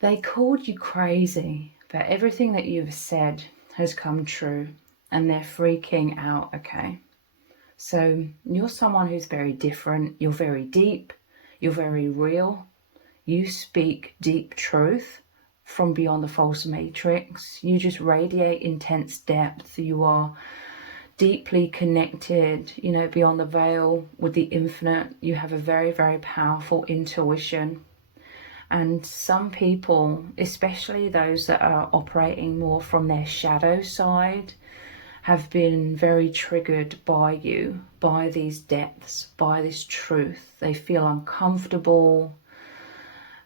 They called you crazy, but everything that you've said has come true and they're freaking out, okay? So you're someone who's very different. You're very deep. You're very real. You speak deep truth from beyond the false matrix. You just radiate intense depth. You are deeply connected, you know, beyond the veil with the infinite. You have a very, very powerful intuition. And some people, especially those that are operating more from their shadow side, have been very triggered by you, by these depths, by this truth. They feel uncomfortable.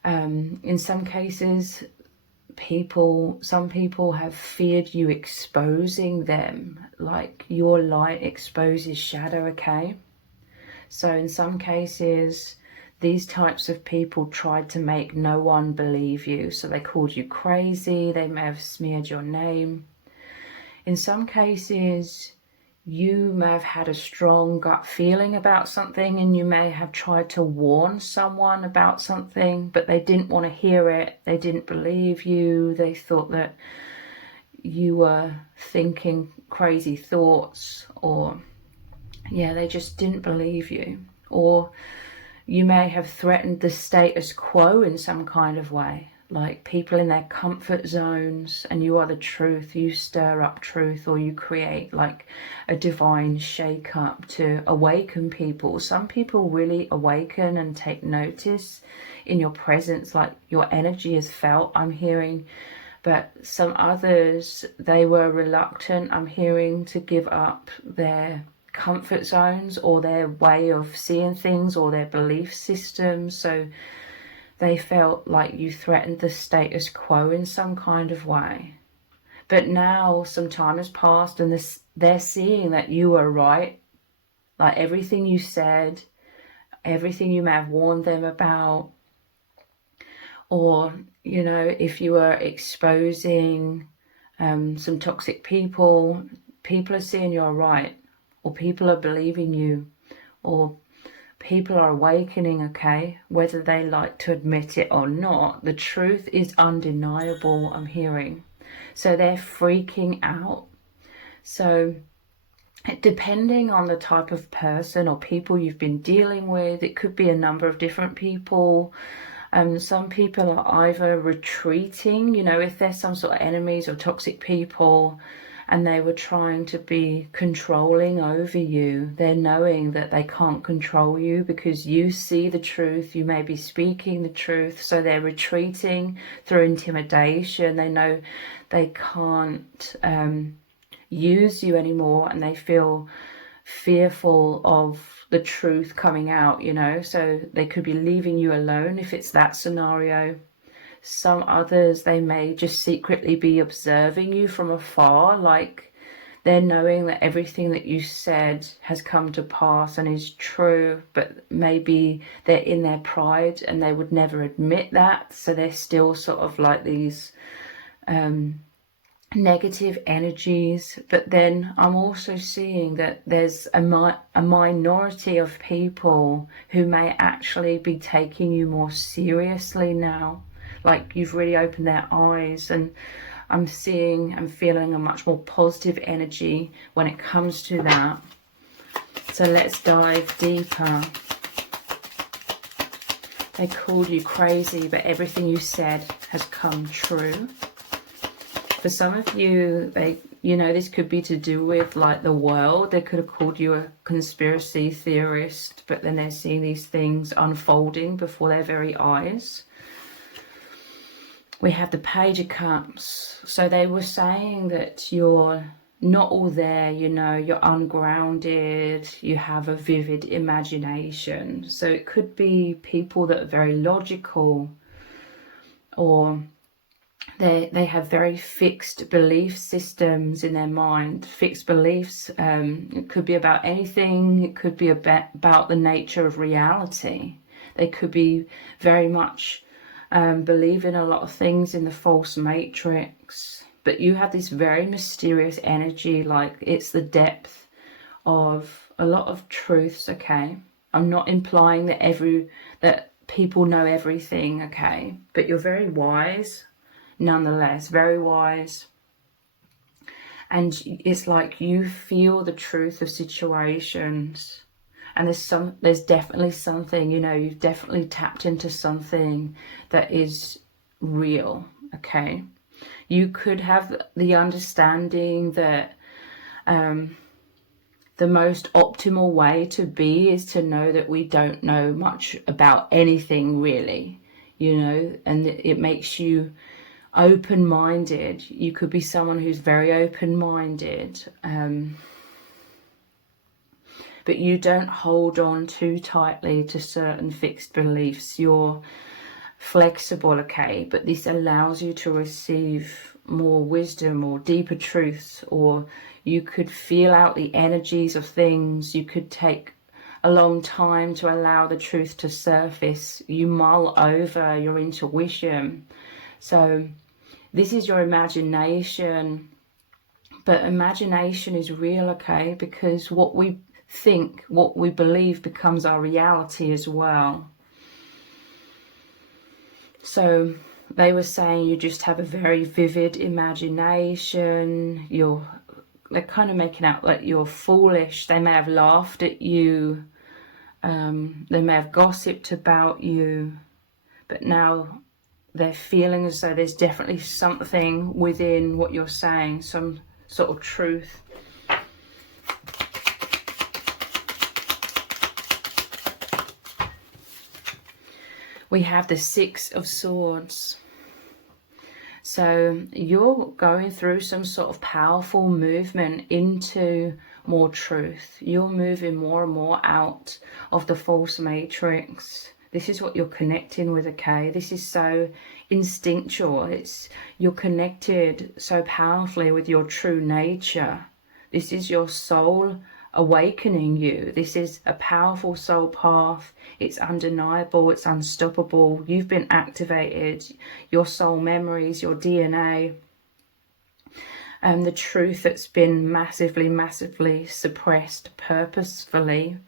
In some cases, some people have feared you exposing them, like your light exposes shadow, okay? So in some cases, these types of people tried to make no one believe you. So they called you crazy. They may have smeared your name. In some cases, you may have had a strong gut feeling about something and you may have tried to warn someone about something, but they didn't want to hear it. They didn't believe you. They thought that you were thinking crazy thoughts, or yeah, they just didn't believe you. Or you may have threatened the status quo in some kind of way, like people in their comfort zones, and you are the truth. You stir up truth, or you create like a divine shake up to awaken people. Some people really awaken and take notice in your presence, like your energy is felt, I'm hearing. But some others, they were reluctant, I'm hearing, to give up their comfort zones or their way of seeing things or their belief systems. So they felt like you threatened the status quo in some kind of way. But now some time has passed and they're seeing that you were right. Like everything you said, everything you may have warned them about, or, you know, if you were exposing some toxic people, people are seeing you're right, or people are believing you, or people are awakening, okay? Whether they like to admit it or not, the truth is undeniable, I'm hearing. So they're freaking out. So depending on the type of person or people you've been dealing with, it could be a number of different people. Some people are either retreating, you know, if there's some sort of enemies or toxic people and they were trying to be controlling over you, they're knowing that they can't control you because you see the truth, you may be speaking the truth, so they're retreating through intimidation. They know they can't use you anymore and they feel fearful of the truth coming out, you know, so they could be leaving you alone if it's that scenario. Some others, they may just secretly be observing you from afar, like they're knowing that everything that you said has come to pass and is true, but maybe they're in their pride and they would never admit that, so they're still sort of like these negative energies. But then I'm also seeing that there's a minority of people who may actually be taking you more seriously now, like you've really opened their eyes, and I'm seeing and feeling a much more positive energy when it comes to that. So let's dive deeper. They called you crazy, but everything you said has come true. For some of you, you know, this could be to do with like the world. They could have called you a conspiracy theorist, but then they're seeing these things unfolding before their very eyes. We have the Page of Cups. So they were saying that you're not all there, you know, you're ungrounded, you have a vivid imagination. So it could be people that are very logical, or they have very fixed belief systems in their mind, fixed beliefs. It could be about anything. It could be about the nature of reality. They could be very much believing a lot of things in the false matrix. But you have this very mysterious energy, like it's the depth of a lot of truths, okay? I'm not implying that people know everything, okay? But you're very wise, nonetheless, very wise. And it's like you feel the truth of situations. And there's definitely something, you know, you've definitely tapped into something that is real, okay? You could have the understanding that the most optimal way to be is to know that we don't know much about anything really, you know, and it makes you open-minded. You could be someone who's very open-minded, but you don't hold on too tightly to certain fixed beliefs. You're flexible, okay, but this allows you to receive more wisdom or deeper truths, or you could feel out the energies of things. You could take a long time to allow the truth to surface. You mull over your intuition. So this is your imagination, but imagination is real, okay, because what we think, what we believe becomes our reality as well. So they were saying you just have a very vivid imagination. They're kind of making out like you're foolish. They may have laughed at you. They may have gossiped about you. But now they're feeling as though there's definitely something within what you're saying, some sort of truth. We have the Six of Swords. So you're going through some sort of powerful movement into more truth. You're moving more and more out of the false matrix. This is what you're connecting with, okay? This is so instinctual. You're connected so powerfully with your true nature. This is your soul awakening you. This is a powerful soul path. It's undeniable. It's unstoppable. You've been activated. Your soul memories, your DNA, and the truth that's been massively suppressed purposefully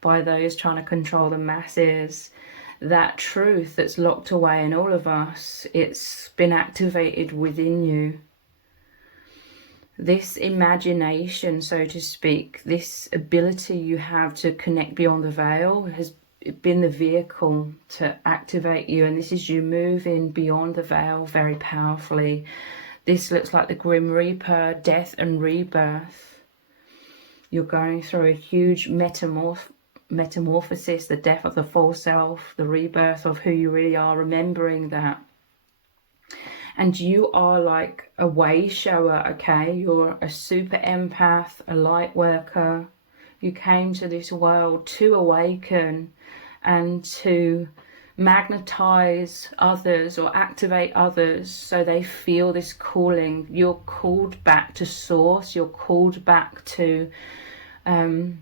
by those trying to control the masses. That truth that's locked away in all of us, it's been activated within you. This imagination, so to speak, this ability you have to connect beyond the veil has been the vehicle to activate you. And this is you moving beyond the veil very powerfully. This looks like the Grim Reaper, death and rebirth. You're going through a huge metamorphosis, the death of the false self, the rebirth of who you really are, remembering that. And you are like a way shower, okay? You're a super empath, a light worker. You came to this world to awaken and to magnetize others or activate others so they feel this calling. You're called back to source. You're called back to the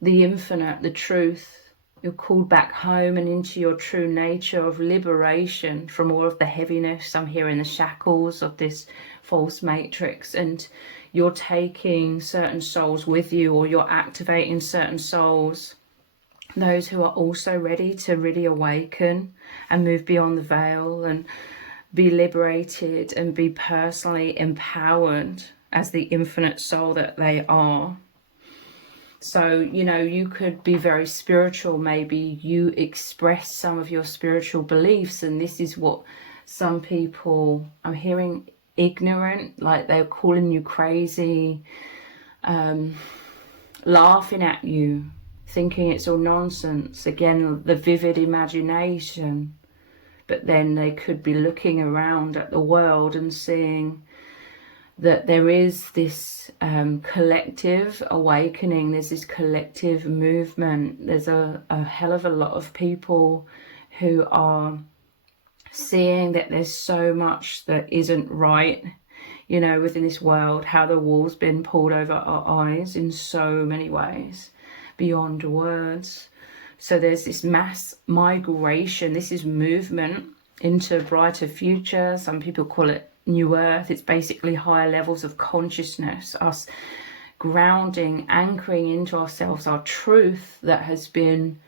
infinite, the truth. You're called back home and into your true nature of liberation from all of the heaviness. I'm hearing the shackles of this false matrix, and you're taking certain souls with you, or you're activating certain souls, those who are also ready to really awaken and move beyond the veil and be liberated and be personally empowered as the infinite soul that they are. So, you know, you could be very spiritual. Maybe you express some of your spiritual beliefs, and this is what some people, I'm hearing, ignorant, like they're calling you crazy, laughing at you, thinking it's all nonsense. Again, the vivid imagination. But then they could be looking around at the world and seeing that there is this collective awakening, there's this collective movement. There's a hell of a lot of people who are seeing that there's so much that isn't right, you know, within this world, how the wool's been pulled over our eyes in so many ways, beyond words. So there's this mass migration, this is movement into a brighter future. Some people call it New Earth. It's basically higher levels of consciousness, us grounding, anchoring into ourselves, our truth that has been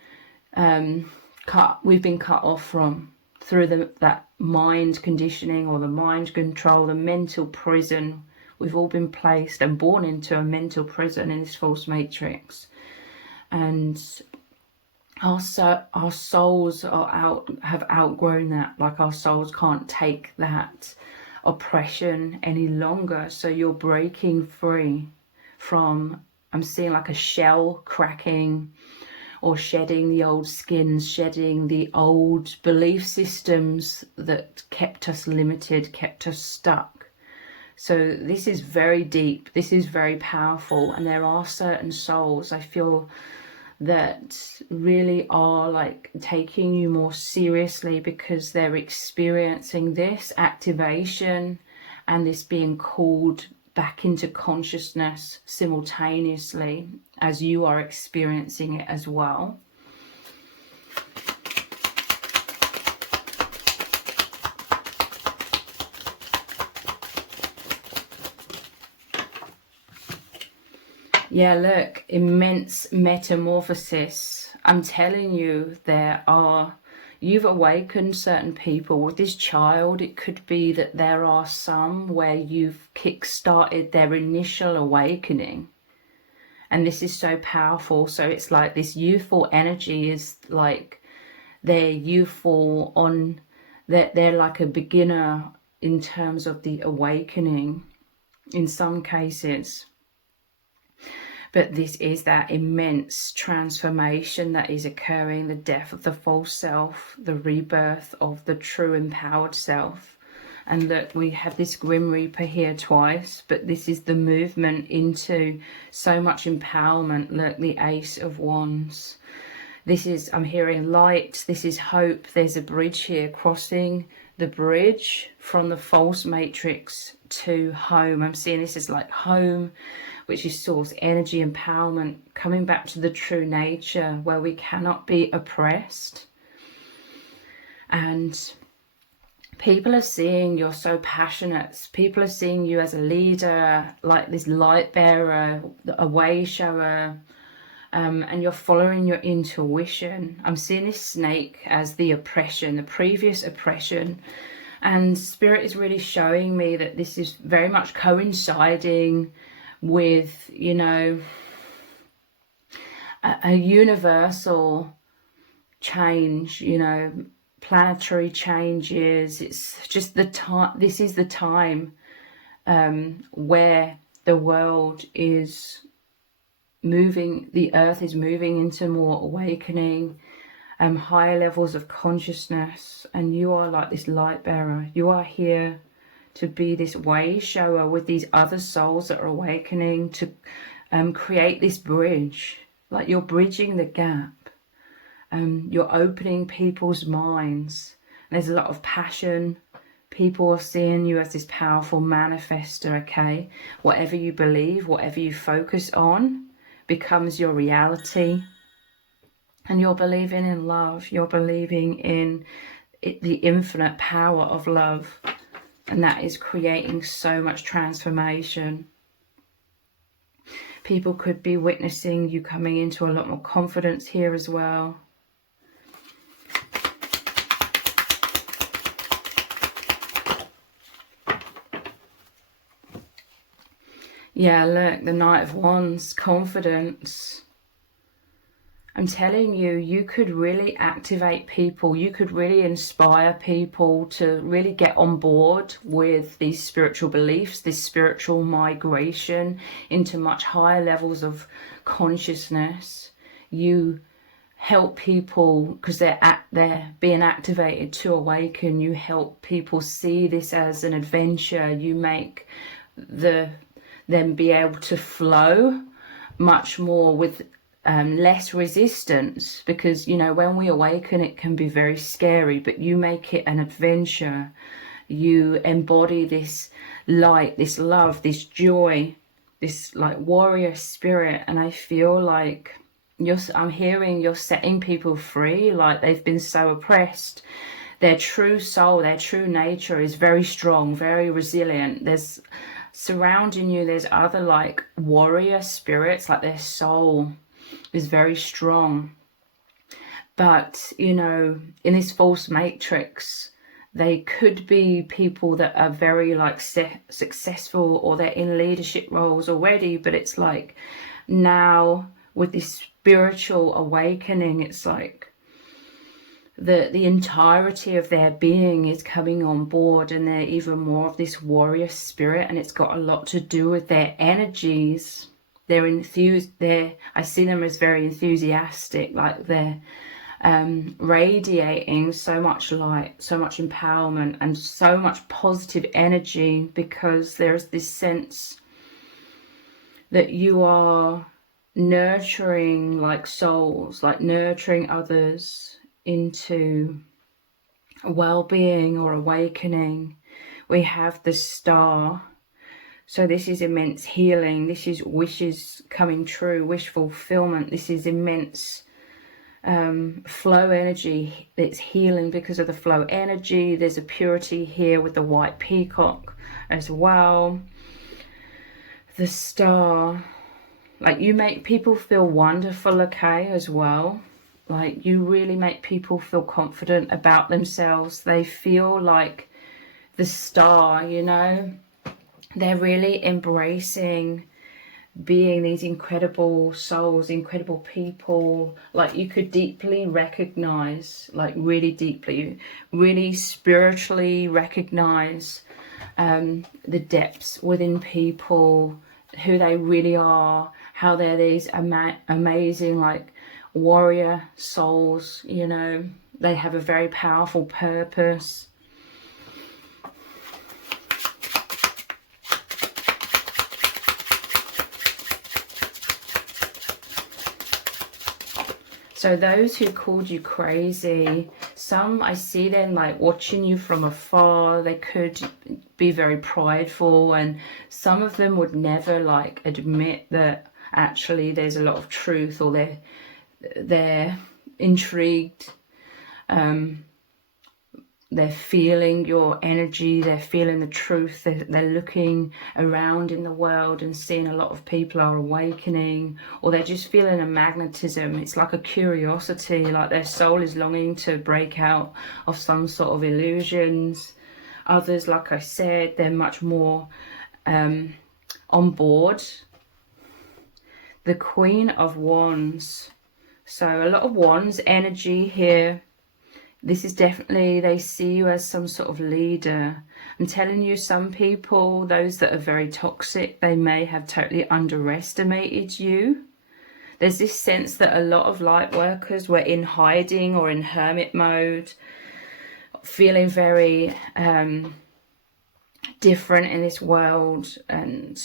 we've been cut off from through that mind conditioning or the mind control, the mental prison. We've all been placed and born into a mental prison in this false matrix, and our souls have outgrown that. Like, our souls can't take that oppression any longer. So you're breaking free from, I'm seeing like a shell cracking, or shedding the old skins, shedding the old belief systems that kept us limited, kept us stuck. So this is very deep, this is very powerful, and there are certain souls, I feel, that really are like taking you more seriously, because they're experiencing this activation and this being called back into consciousness simultaneously as you are experiencing it as well. Yeah, look, immense metamorphosis. I'm telling you, you've awakened certain people. With this child, it could be that there are some where you've kick-started their initial awakening. And this is so powerful. So it's like this youthful energy is like they're youthful on, they're like a beginner in terms of the awakening in some cases. But this is that immense transformation that is occurring, the death of the false self, the rebirth of the true empowered self. And look, we have this Grim Reaper here twice, but this is the movement into so much empowerment. Look, the Ace of Wands. This is, I'm hearing light, this is hope. There's a bridge here, crossing the bridge from the false matrix to home. I'm seeing this as like home, which is source energy, empowerment, coming back to the true nature where we cannot be oppressed. And people are seeing you're so passionate. People are seeing you as a leader, like this light bearer, a way shower, and you're following your intuition. I'm seeing this snake as the oppression, the previous oppression. And Spirit is really showing me that this is very much coinciding with, you know, a universal change, you know, planetary changes. It's just the time, this is the time where the world is moving, the earth is moving into more awakening, higher levels of consciousness, and you are like this light bearer. You are here to be this way shower with these other souls that are awakening, to create this bridge. Like, you're bridging the gap. You're opening people's minds. There's a lot of passion. People are seeing you as this powerful manifester, okay? Whatever you believe, whatever you focus on becomes your reality. And you're believing in love. You're believing in the infinite power of love. And that is creating so much transformation. People could be witnessing you coming into a lot more confidence here as well. Yeah, look, the Knight of Wands, confidence. I'm telling you, you could really activate people. You could really inspire people to really get on board with these spiritual beliefs, this spiritual migration into much higher levels of consciousness. You help people because they're being activated to awaken. You help people see this as an adventure. You make them be able to flow much more with less resistance, because, you know, when we awaken it can be very scary, but you make it an adventure. You embody this light, this love, this joy, this like warrior spirit. And I feel like I'm hearing you're setting people free, like they've been so oppressed. Their true soul, their true nature is very strong, very resilient. There's surrounding you, there's other like warrior spirits, like their soul is very strong, But, you know, in this false matrix, they could be people that are very like successful, or they're in leadership roles already, but it's like now with this spiritual awakening, it's like the entirety of their being is coming on board, and they're even more of this warrior spirit, and it's got a lot to do with their energies. They're enthused. I see them as very enthusiastic, like they're radiating so much light, so much empowerment, and so much positive energy, because there's this sense that you are nurturing like souls, like nurturing others into well-being or awakening. We have the star. So this is immense healing. This is wishes coming true, wish fulfillment. This is immense flow energy. It's healing because of the flow energy. There's a purity here with the white peacock as well. The star, like you make people feel wonderful, okay, as well. Like you really make people feel confident about themselves. They feel like the star, you know. They're really embracing being these incredible souls, incredible people. Like you could deeply recognize, like really deeply, really spiritually recognize the depths within people, who they really are, how they're these amazing like warrior souls, you know. They have a very powerful purpose. So those who called you crazy, some I see them like watching you from afar. They could be very prideful, and some of them would never like admit that actually there's a lot of truth, or they're intrigued. They're feeling your energy, they're feeling the truth, they're looking around in the world and seeing a lot of people are awakening, or they're just feeling a magnetism. It's like a curiosity, like their soul is longing to break out of some sort of illusions. Others, like I said, they're much more on board. The Queen of Wands. So a lot of Wands energy here. This is definitely, they see you as some sort of leader. I'm telling you, some people, those that are very toxic, they may have totally underestimated you. There's this sense that a lot of light workers were in hiding or in hermit mode, feeling very different in this world and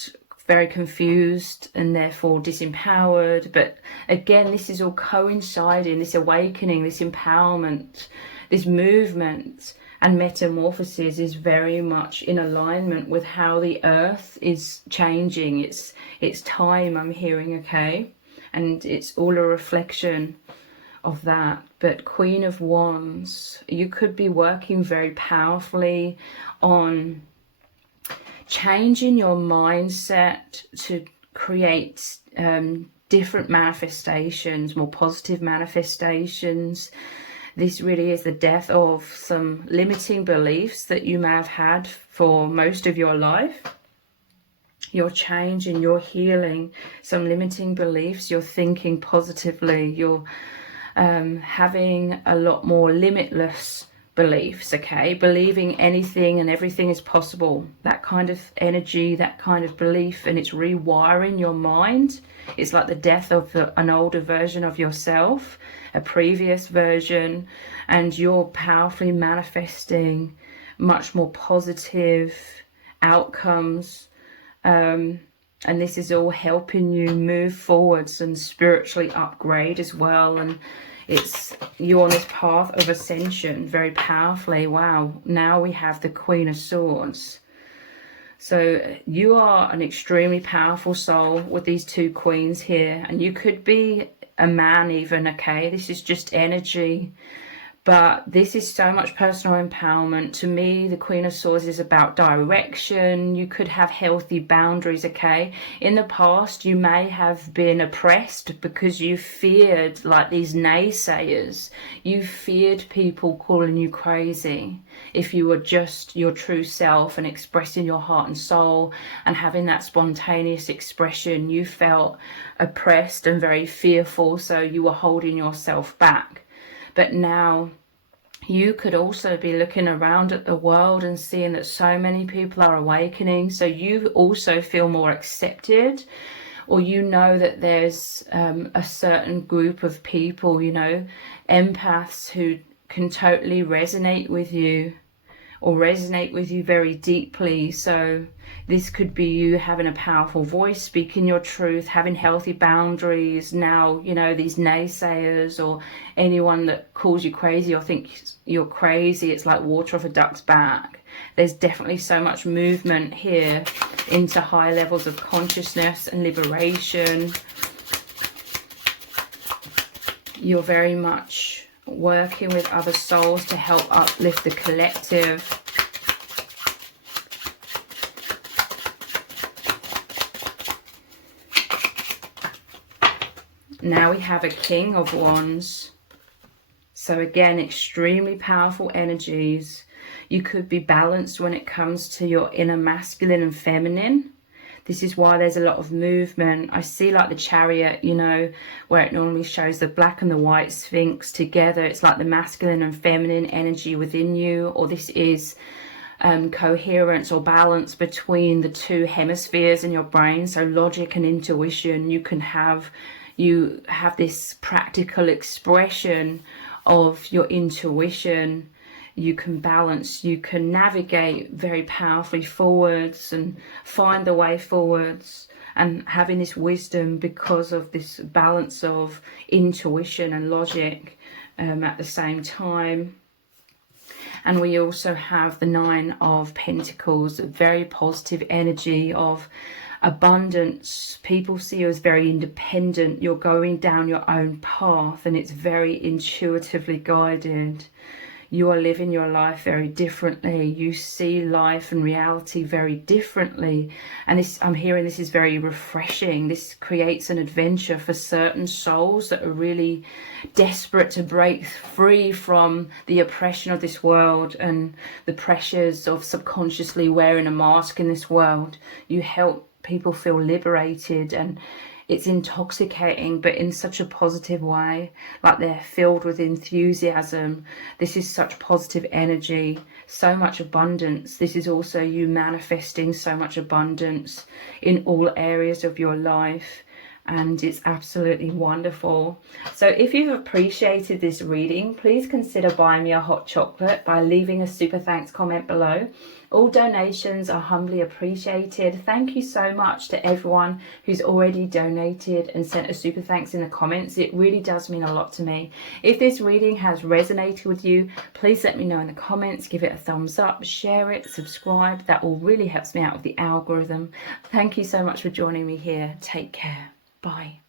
very confused and therefore disempowered. But again, this is all coinciding, this awakening, this empowerment, this movement and metamorphosis is very much in alignment with how the earth is changing. It's time, I'm hearing, okay? And it's all a reflection of that. But Queen of Wands, you could be working very powerfully on changing your mindset to create different manifestations, more positive manifestations. This really is the death of some limiting beliefs that you may have had for most of your life. You're changing, you're healing some limiting beliefs, you're thinking positively, you're having a lot more limitless beliefs, okay? Believing anything and everything is possible. That kind of energy, that kind of belief, and it's rewiring your mind. It's like the death of an older version of yourself, a previous version, and you're powerfully manifesting much more positive outcomes. And this is all helping you move forwards and spiritually upgrade as well. And it's you on this path of ascension very powerfully. Wow, now we have the Queen of Swords. So you are an extremely powerful soul with these two queens here. And you could be a man even, okay? This is just energy. But this is so much personal empowerment. To me, the Queen of Swords is about direction. You could have healthy boundaries, okay? In the past, you may have been oppressed because you feared, like these naysayers, you feared people calling you crazy if you were just your true self and expressing your heart and soul and having that spontaneous expression. You felt oppressed and very fearful, so you were holding yourself back. But now you could also be looking around at the world and seeing that so many people are awakening. So you also feel more accepted, or you know that there's a certain group of people, you know, empaths who can totally resonate with you, or resonate with you very deeply. So this could be you having a powerful voice, speaking your truth, having healthy boundaries. Now, you know, these naysayers or anyone that calls you crazy or thinks you're crazy, it's like water off a duck's back. There's definitely so much movement here into high levels of consciousness and liberation. You're very much working with other souls to help uplift the collective. Now we have a King of Wands. So again, extremely powerful energies. You could be balanced when it comes to your inner masculine and feminine. This is why there's a lot of movement. I see like the Chariot, you know, where it normally shows the black and the white Sphinx together. It's like the masculine and feminine energy within you. Or this is coherence or balance between the two hemispheres in your brain. So logic and intuition. You have this practical expression of your intuition. You can balance, you can navigate very powerfully forwards and find the way forwards, and having this wisdom because of this balance of intuition and logic at the same time. And we also have the Nine of Pentacles, a very positive energy of abundance. People see you as very independent. You're going down your own path and it's very intuitively guided. You are living your life very differently. You see life and reality very differently. And this, I'm hearing this is very refreshing. This creates an adventure for certain souls that are really desperate to break free from the oppression of this world and the pressures of subconsciously wearing a mask in this world. You help people feel liberated, and it's intoxicating, but in such a positive way, like they're filled with enthusiasm. This is such positive energy, so much abundance. This is also you manifesting so much abundance in all areas of your life, and it's absolutely wonderful. So if you've appreciated this reading, please consider buying me a hot chocolate by leaving a super thanks comment below. All donations are humbly appreciated. Thank you so much to everyone who's already donated and sent a super thanks in the comments. It really does mean a lot to me. If this reading has resonated with you, please let me know in the comments. Give it a thumbs up, share it, subscribe. That all really helps me out with the algorithm. Thank you so much for joining me here. Take care. Bye.